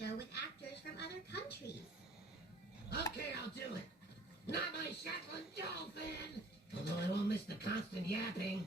show with actors from other countries. Okay, I'll do it. Not my Shetland dolphin! Although I won't miss the constant yapping.